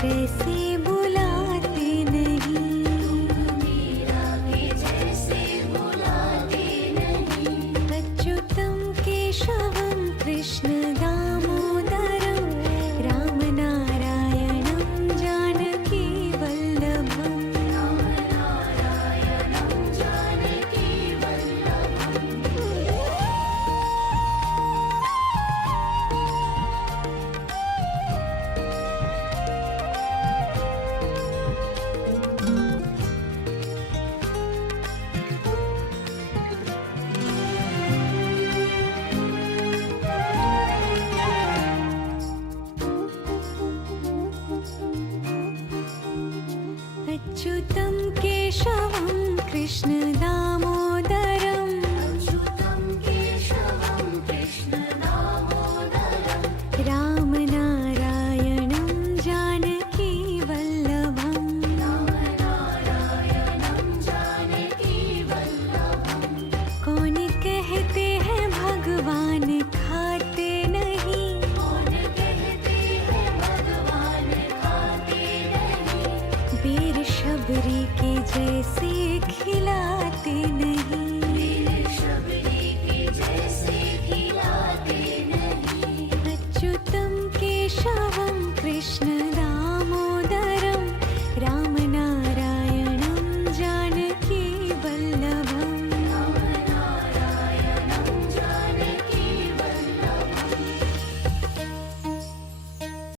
जैसे बुलाते नहीं, अच्युतं केशवं कृष्ण दामोदरं रामनारायणं जानकी वल्लभम्। अच्युतं केशवं कृष्ण दामोदरं रामनारायणं जानकी वल्लभम्। कौन कहते हैं भगवान खाते नहीं, वीर शबरी के जैसे खिलाते नहीं, अच्युतं केशवं कृष्ण